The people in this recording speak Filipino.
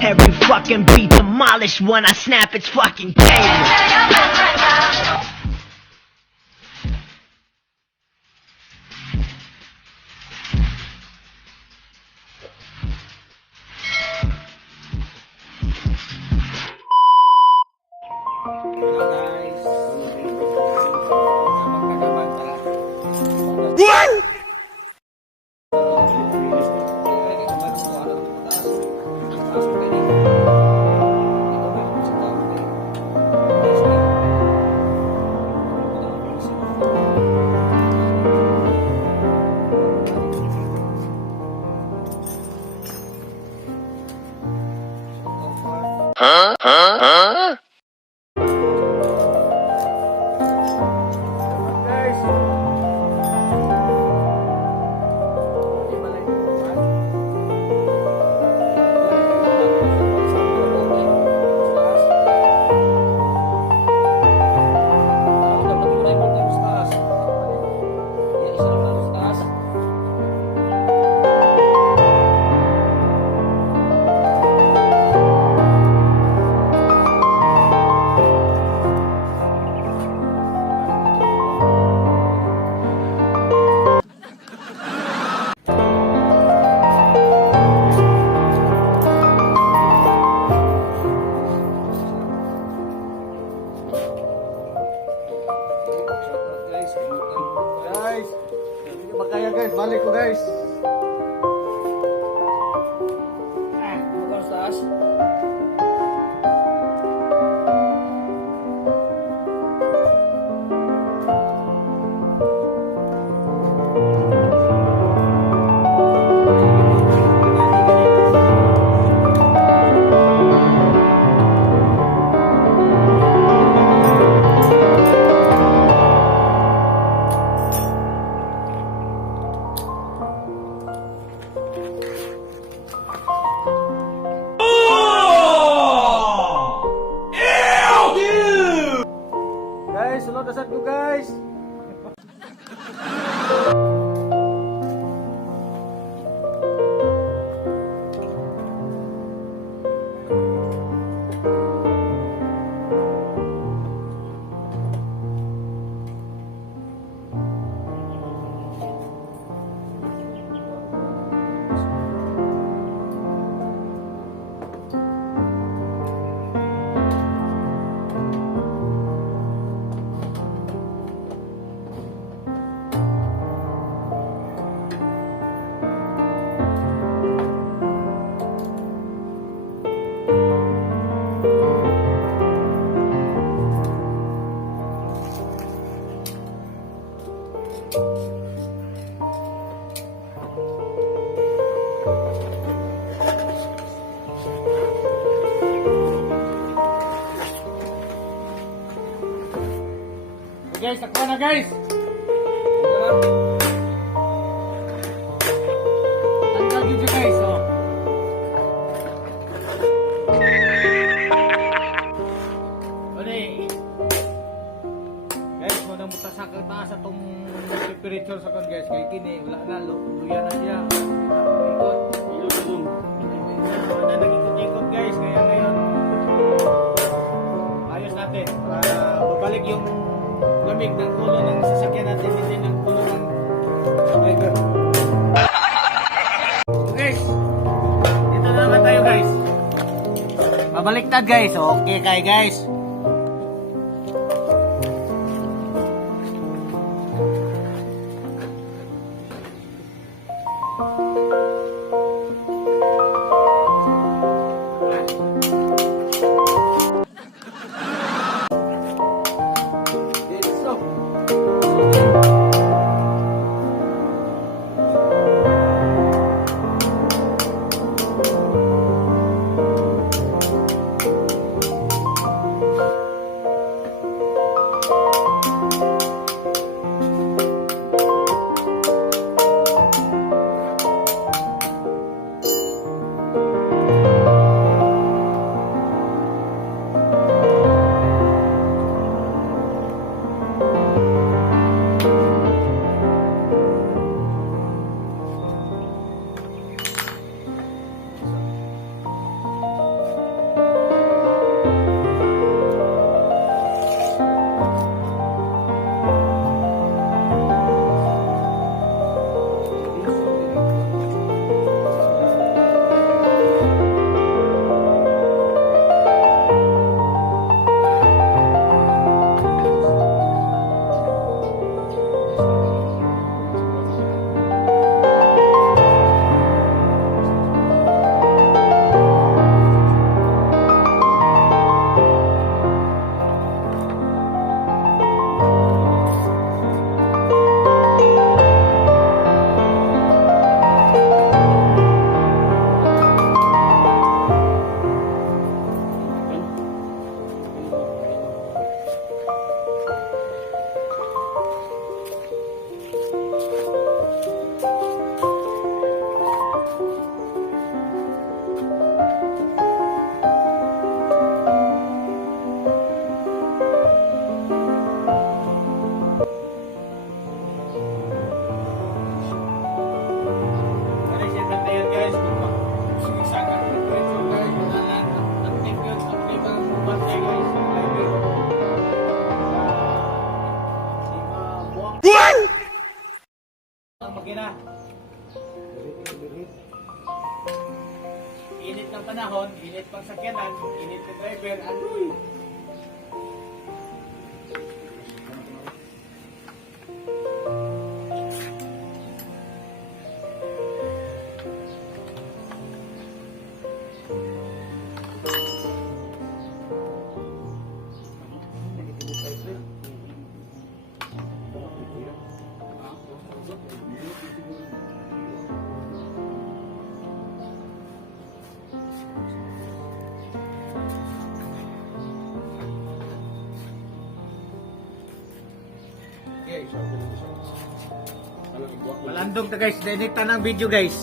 Every fucking beat demolished when I snap its fucking pavement. Kaya guys, balik ko guys. Bukas taas. Guys, sunod asad ko guys. Guys, takbo na guys. Tanggal dito guys, oh. Guys, mo nang buta sa taas atong temperature sa kon guys, kay kini wala na luya na siya. Ikot. Na nagikot-ikot guys, kaya ngayon ayos natin para babalik yung lamig ng ulo ng sasakyan natin, hindi ng ulo ng driver. So guys, dito na naman tayo guys. Babaliktad guys, okay kay guys. panahon, init pang sakyanan, init ng driver, anuy. Malandong ta guys, dinita ng video guys.